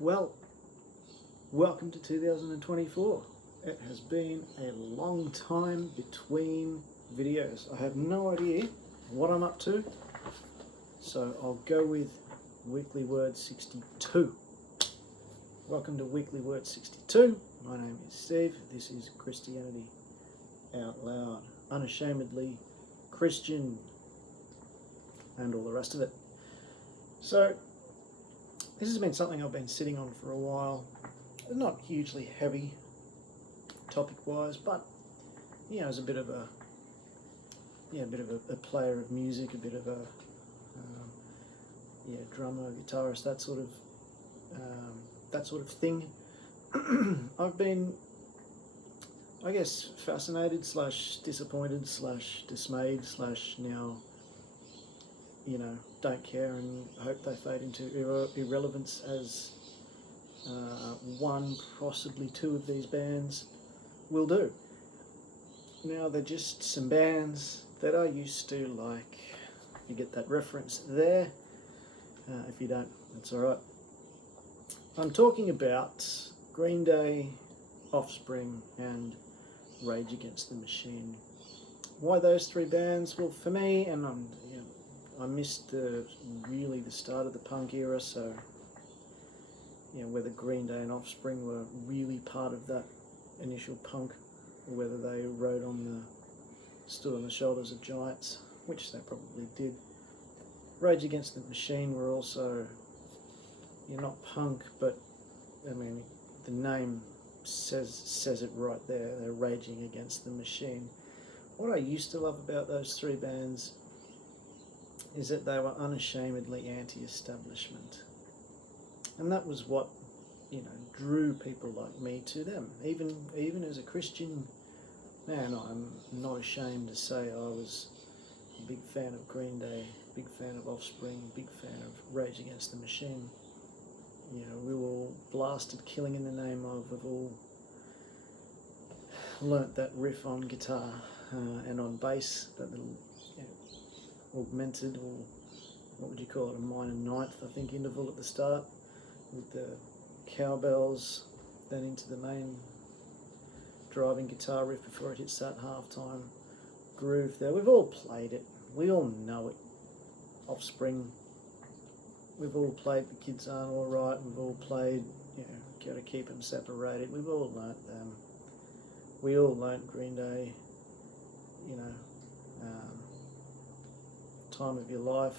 Well, welcome to 2024. It has been a long time between videos. I have no idea what I'm up to, so I'll go with Weekly Word 62. Welcome to Weekly Word 62. My name is Steve. This is Christianity Out Loud, unashamedly Christian, and all the rest of it. So, this has been something I've been sitting on for a while. Not hugely heavy topic-wise, but as a bit of a player of music, a bit of a drummer, guitarist, that sort of thing. I've been, I guess, fascinated / disappointed / dismayed / now, don't care and hope they fade into irrelevance as one, possibly two of these bands will do. Now, they're just some bands that I used to like. You get that reference there. If you don't, that's alright. I'm talking about Green Day, Offspring, and Rage Against the Machine. Why those three bands? Well, for me, and I missed the start of the punk era, so whether Green Day and Offspring were really part of that initial punk, or whether they stood on the shoulders of giants, which they probably did. Rage Against the Machine were also, not punk, but the name says it right there. They're raging against the machine. What I used to love about those three bands is that they were unashamedly anti-establishment, and that was what drew people like me to them. Even as a Christian man, I'm not ashamed to say I was a big fan of Green Day, big fan of Offspring, big fan of Rage Against the Machine. We were all blasted killing in the name of. We've all learnt that riff on guitar and on bass, that little augmented, or what would you call it, a minor ninth, I think, interval at the start, with the cowbells, then into the main driving guitar riff before it hits that halftime groove there. We've all played it. We all know it. Offspring. We've all played The Kids Aren't Alright. We've all played, Gotta Keep Them Separated. We've all learnt them. We all learnt Green Day, Time of Your Life.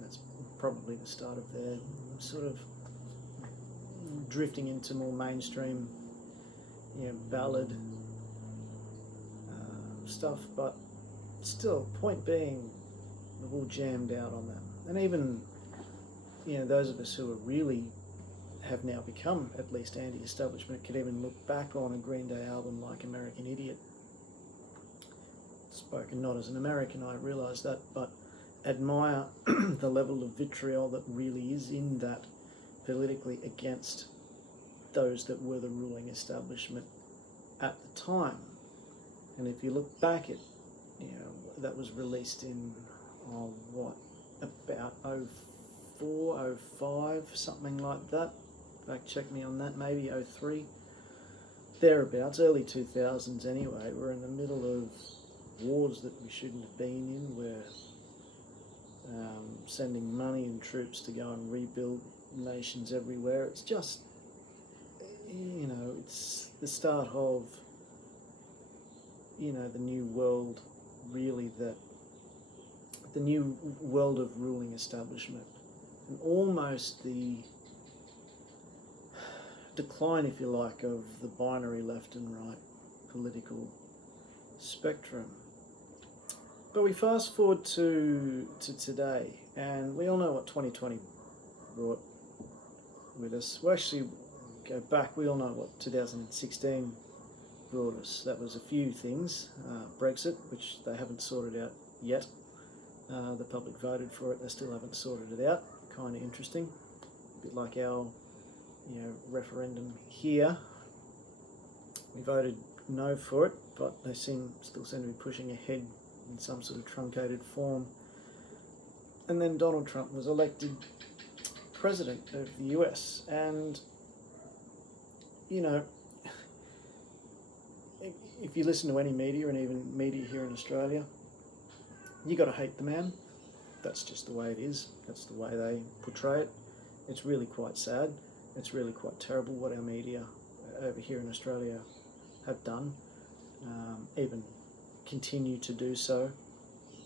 That's probably the start of their sort of drifting into more mainstream, ballad stuff, but still, point being, we've all jammed out on them. And even, those of us who are really have now become at least anti-establishment could even look back on a Green Day album like American Idiot. Spoken not as an American, I realise that, but admire the level of vitriol that really is in that, politically against those that were the ruling establishment at the time. And if you look back at, that was released in, about 04, 05, something like that. Fact check me on that, maybe 03. Thereabouts, early 2000s anyway. We're in the middle of wars that we shouldn't have been in. We're sending money and troops to go and rebuild nations everywhere. It's just, it's the start of, the new world, really, the new world of ruling establishment, and almost the decline, if you like, of the binary left and right political spectrum. But we fast forward to today, and we all know what 2020 brought with us. We'll actually go back. We all know what 2016 brought us. That was a few things. Brexit, which they haven't sorted out yet. The public voted for it. They still haven't sorted it out. Kind of interesting. A bit like our referendum here. We voted no for it, but they still seem to be pushing ahead in some sort of truncated form. And then Donald Trump was elected, president of the US. And, you know, if you listen to any media, and even media here in Australia, you got to hate the man. That's just the way it is. That's the way they portray it. It's really quite sad. It's really quite terrible what our media over here in Australia have done, even continue to do so.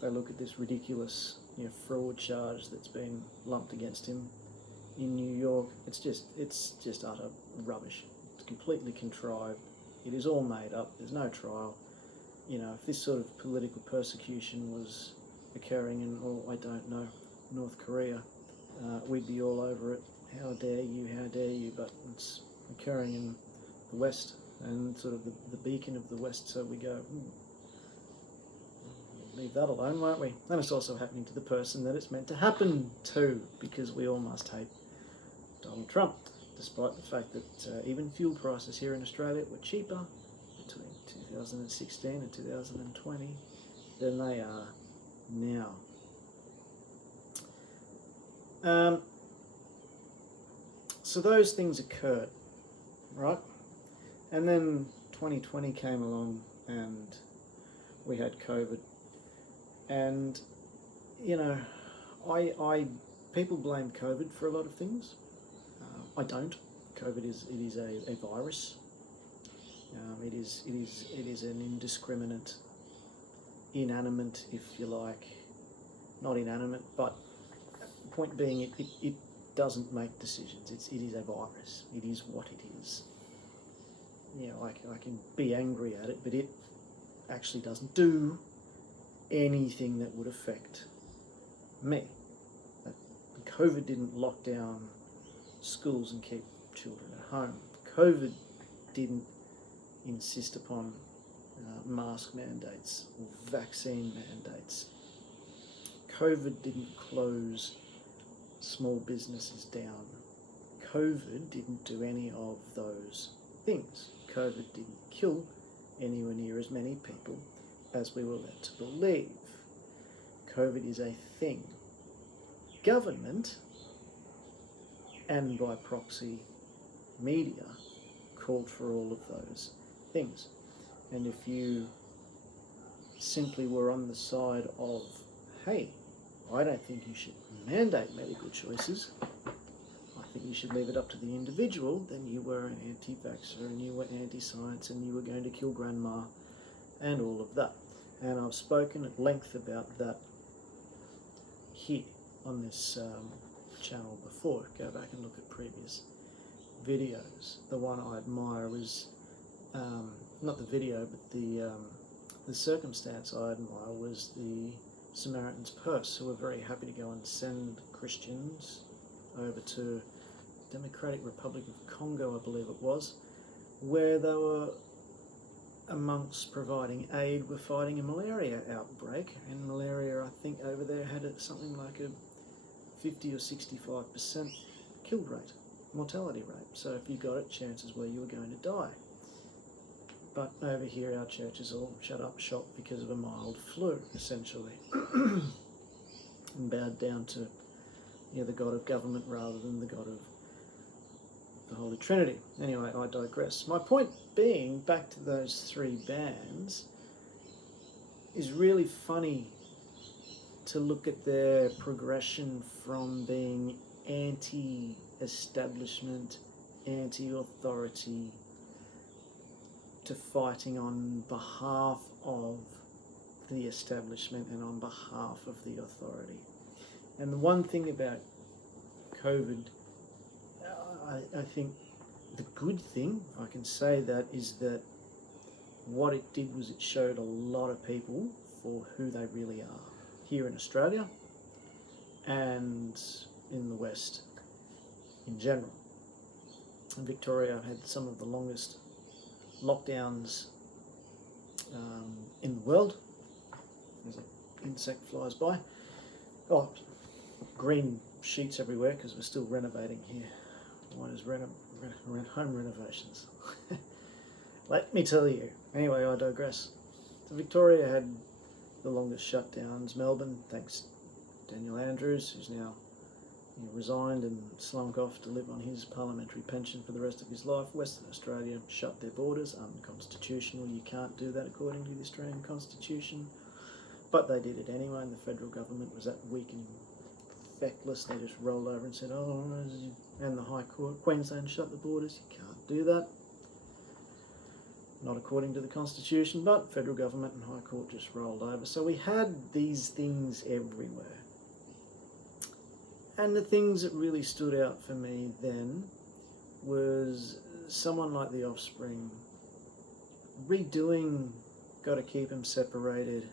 They look at this ridiculous, fraud charge that's been lumped against him in New York. It's just utter rubbish. It's completely contrived. It is all made up. There's no trial. If this sort of political persecution was occurring in, I don't know, North Korea, we'd be all over it. How dare you, but it's occurring in the West, and sort of the beacon of the West, so we go, leave that alone, won't we? And it's also happening to the person that it's meant to happen to, because we all must hate Donald Trump, despite the fact that even fuel prices here in Australia were cheaper between 2016 and 2020 than they are now. So those things occurred, right? And then 2020 came along and we had COVID. And, people blame COVID for a lot of things. I don't. COVID is a virus. It is an indiscriminate, inanimate, if you like, not inanimate, but point being, it doesn't make decisions. It is a virus. It is what it is. I can be angry at it, but it actually doesn't do anything that would affect me. COVID didn't lock down schools and keep children at home. COVID didn't insist upon mask mandates or vaccine mandates. COVID didn't close small businesses down. COVID didn't do any of those things. COVID didn't kill anywhere near as many people as we were led to believe. COVID is a thing. Government, and by proxy media, called for all of those things. And if you simply were on the side of, hey, I don't think you should mandate medical choices, I think you should leave it up to the individual, then you were an anti-vaxxer and you were anti-science and you were going to kill grandma and all of that. And I've spoken at length about that here on this channel before. Go back and look at previous videos. The one I admire is, not the video, but the circumstance I admire was the Samaritan's Purse, who were very happy to go and send Christians over to Democratic Republic of Congo, I believe it was, where they were, amongst providing aid, were fighting a malaria outbreak, and malaria, I think, over there had something like a 50 or 65% kill rate, mortality rate. So if you got it, chances were you were going to die. But over here, our churches all shut up shop because of a mild flu, essentially, and bowed down to the God of government rather than the God of the Holy Trinity. Anyway, I digress. My point being, back to those three bands, is really funny to look at their progression from being anti-establishment, anti-authority, to fighting on behalf of the establishment and on behalf of the authority. And the one thing about COVID, I think the good thing, if I can say that, is that what it did was it showed a lot of people for who they really are, here in Australia and in the West in general. And Victoria had some of the longest lockdowns in the world. There's an insect flies by. Oh, green sheets everywhere because we're still renovating here. One is home renovations. Let me tell you. Anyway, I digress. So Victoria had the longest shutdowns. Melbourne, thanks Daniel Andrews, who's now He resigned and slunk off to live on his parliamentary pension for the rest of his life. Western Australia shut their borders, unconstitutional. You can't do that according to the Australian Constitution. But they did it anyway, and the federal government was that weak and feckless. They just rolled over and said, oh, and the High Court, Queensland shut the borders. You can't do that. Not according to the Constitution, but federal government and High Court just rolled over. So we had these things everywhere. And the things that really stood out for me then was someone like the Offspring redoing Gotta Keep 'Em Separated,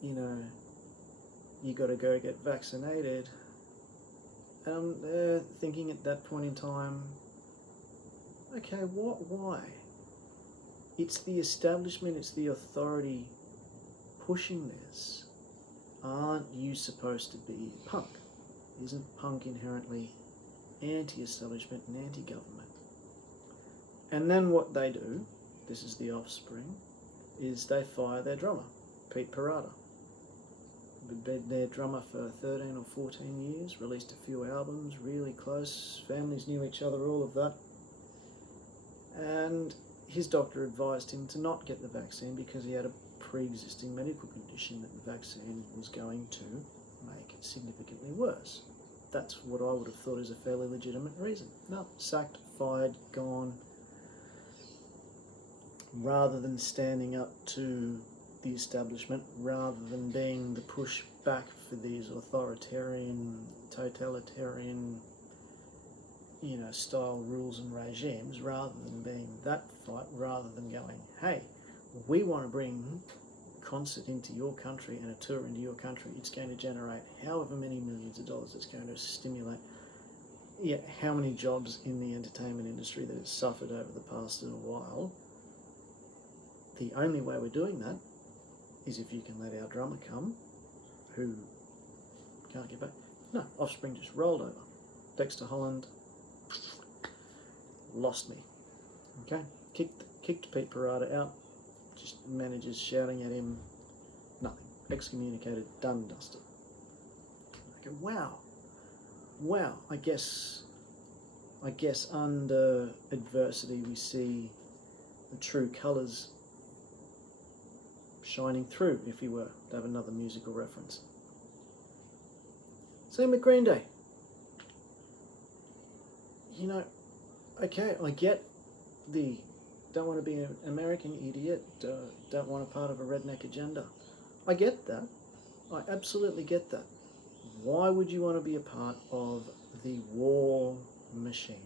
you know, you gotta go get vaccinated. And they're thinking at that point in time, okay, why? It's the establishment, it's the authority pushing this. Aren't you supposed to be punk? Isn't punk inherently anti-establishment and anti-government? And then what they do, this is the Offspring, is they fire their drummer, Pete Parada. Been their drummer for 13 or 14 years, released a few albums, really close, families knew each other, all of that. And his doctor advised him to not get the vaccine because he had a pre-existing medical condition that the vaccine was going to make significantly worse. That's what I would have thought is a fairly legitimate reason. No, sacked, fired, gone. Rather than standing up to the establishment, rather than being the push back for these authoritarian, totalitarian, you know, style rules and regimes, rather than being that fight, rather than going, hey, we want to bring concert into your country and a tour into your country. It's going to generate however many millions of dollars. It's going to stimulate how many jobs in the entertainment industry that has suffered over the past little while. The only way we're doing that is if you can let our drummer come, who can't get back. No, Offspring just rolled over. Dexter Holland lost me. Okay, kicked Pete Parada out. Just managers shouting at him. Nothing. Excommunicated. Done, dusted. I go, wow. I guess under adversity we see the true colours shining through, if you were to have another musical reference. Same with Green Day. You know, okay, I get the don't want to be an American idiot, don't want a part of a redneck agenda. I get that. I absolutely get that. Why would you want to be a part of the war machine?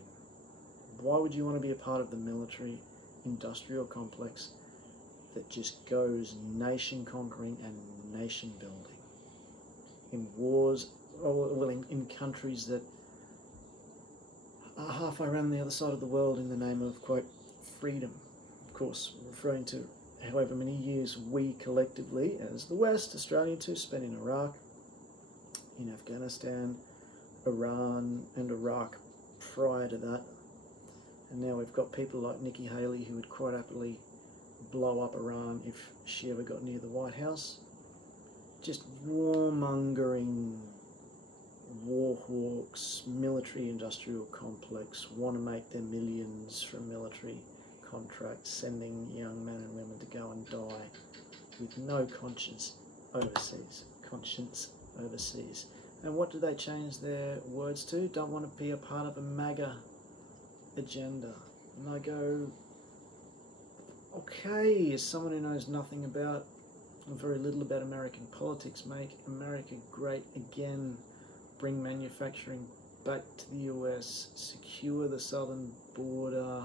Why would you want to be a part of the military industrial complex that just goes nation conquering and nation building? In wars, in countries that are halfway around the other side of the world in the name of, quote, freedom. Of course, referring to however many years we collectively, as the West, Australia too, spent in Iraq, in Afghanistan, Iran and Iraq prior to that. And now we've got people like Nikki Haley who would quite happily blow up Iran if she ever got near the White House. Just warmongering war hawks, military industrial complex, want to make their millions from military contracts, sending young men and women to go and die with no conscience overseas. And what do they change their words to? Don't want to be a part of a MAGA agenda. And I go, okay, as someone who knows nothing about, or very little about American politics, make America great again, bring manufacturing back to the US, secure the southern border,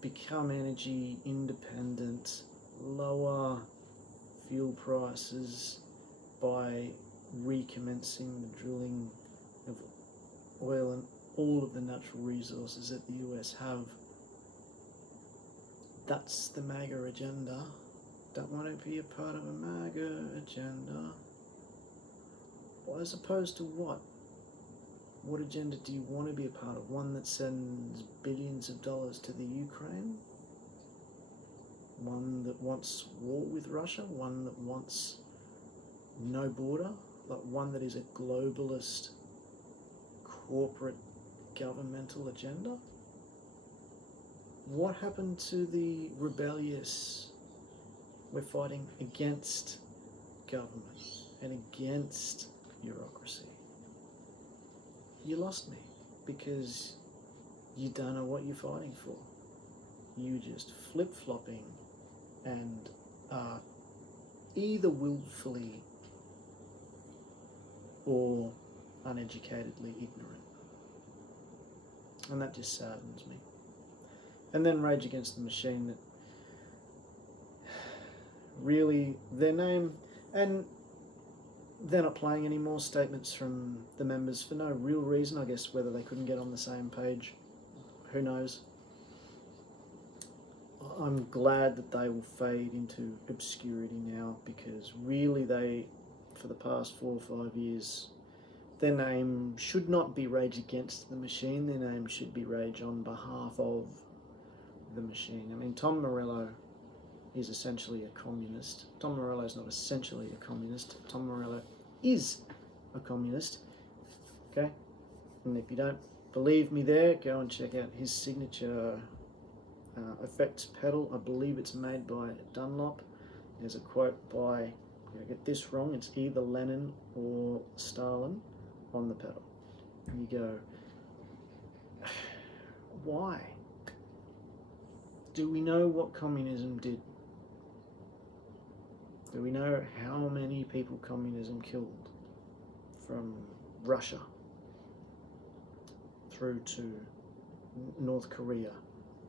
become energy independent, lower fuel prices by recommencing the drilling of oil and all of the natural resources that the US have. That's the MAGA agenda. Don't want to be a part of a MAGA agenda. Well, as opposed to what? What agenda do you want to be a part of? One that sends billions of dollars to the Ukraine? One that wants war with Russia? One that wants no border, like one that is a globalist corporate governmental agenda? What happened to the rebellious? We're fighting against government and against bureaucracy. You lost me because you don't know what you're fighting for. You just flip-flopping and are either willfully or uneducatedly ignorant. And that just saddens me. And then Rage Against the Machine, that really their name, and they're not playing any more statements from the members for no real reason, I guess, whether they couldn't get on the same page, who knows. I'm glad that they will fade into obscurity now, because really they, for the past 4 or 5 years, their name should not be Rage Against the Machine, their name should be Rage on behalf of the machine. I mean, Tom Morello is essentially a communist. Tom Morello is not essentially a communist. Tom Morello is a communist, okay? And if you don't believe me there, go and check out his signature effects pedal. I believe it's made by Dunlop. There's a quote by, I get this wrong, it's either Lenin or Stalin on the pedal. And you go, why? Do we know what communism did? Do we know how many people communism killed? From Russia through to North Korea,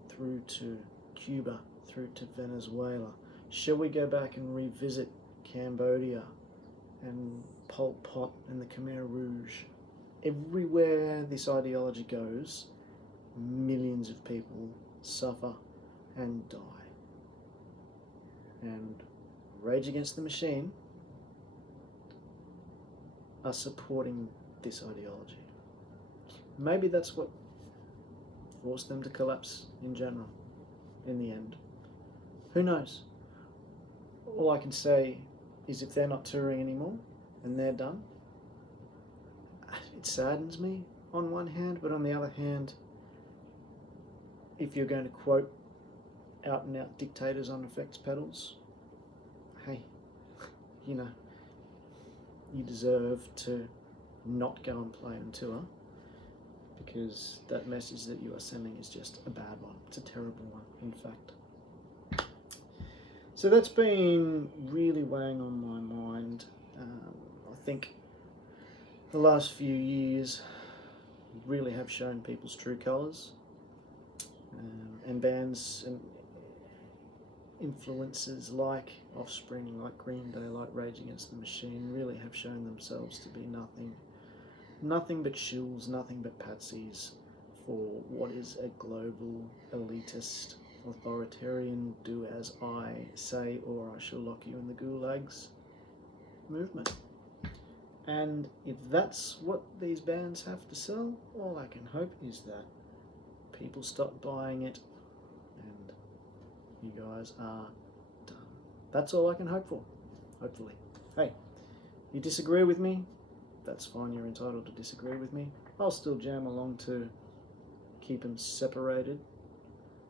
through to Cuba, through to Venezuela. Shall we go back and revisit Cambodia and Pol Pot and the Khmer Rouge? Everywhere this ideology goes, millions of people suffer and die. And Rage Against the Machine are supporting this ideology. Maybe that's what forced them to collapse in general, in the end. Who knows? All I can say is if they're not touring anymore and they're done, it saddens me on one hand, but on the other hand, if you're going to quote out and out dictators on effects pedals, hey, you know, you deserve to not go and play on tour, because that message that you are sending is just a bad one. It's a terrible one, in fact. So that's been really weighing on my mind. I think the last few years really have shown people's true colours, and bands and influences like Offspring, like Green Day, like Rage Against the Machine really have shown themselves to be nothing but shills, nothing but patsies for what is a global, elitist, authoritarian, do as I say or I shall lock you in the gulags movement. And if that's what these bands have to sell, all I can hope is that people stop buying it and you guys are done. That's all I can hope for, hopefully. Hey, you disagree with me? That's fine, you're entitled to disagree with me. I'll still jam along to Keep 'Em Separated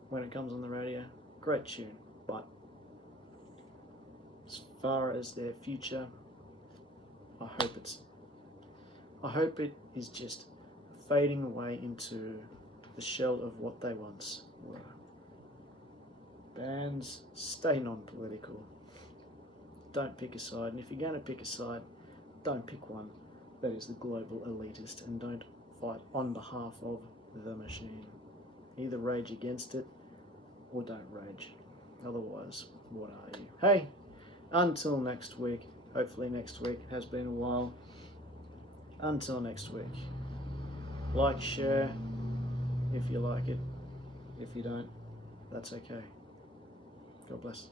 when it comes on the radio. Great tune, but as far as their future, I hope it is just fading away into the shell of what they once were. Bands, stay non-political. Don't pick a side, and if you're going to pick a side, don't pick one that is the global elitist, and don't fight on behalf of the machine. Either rage against it or don't rage. Otherwise, what are you? Hey, until next week. Hopefully next week. It has been a while. Until next week. Like, share if you like it. If you don't, that's okay. God bless.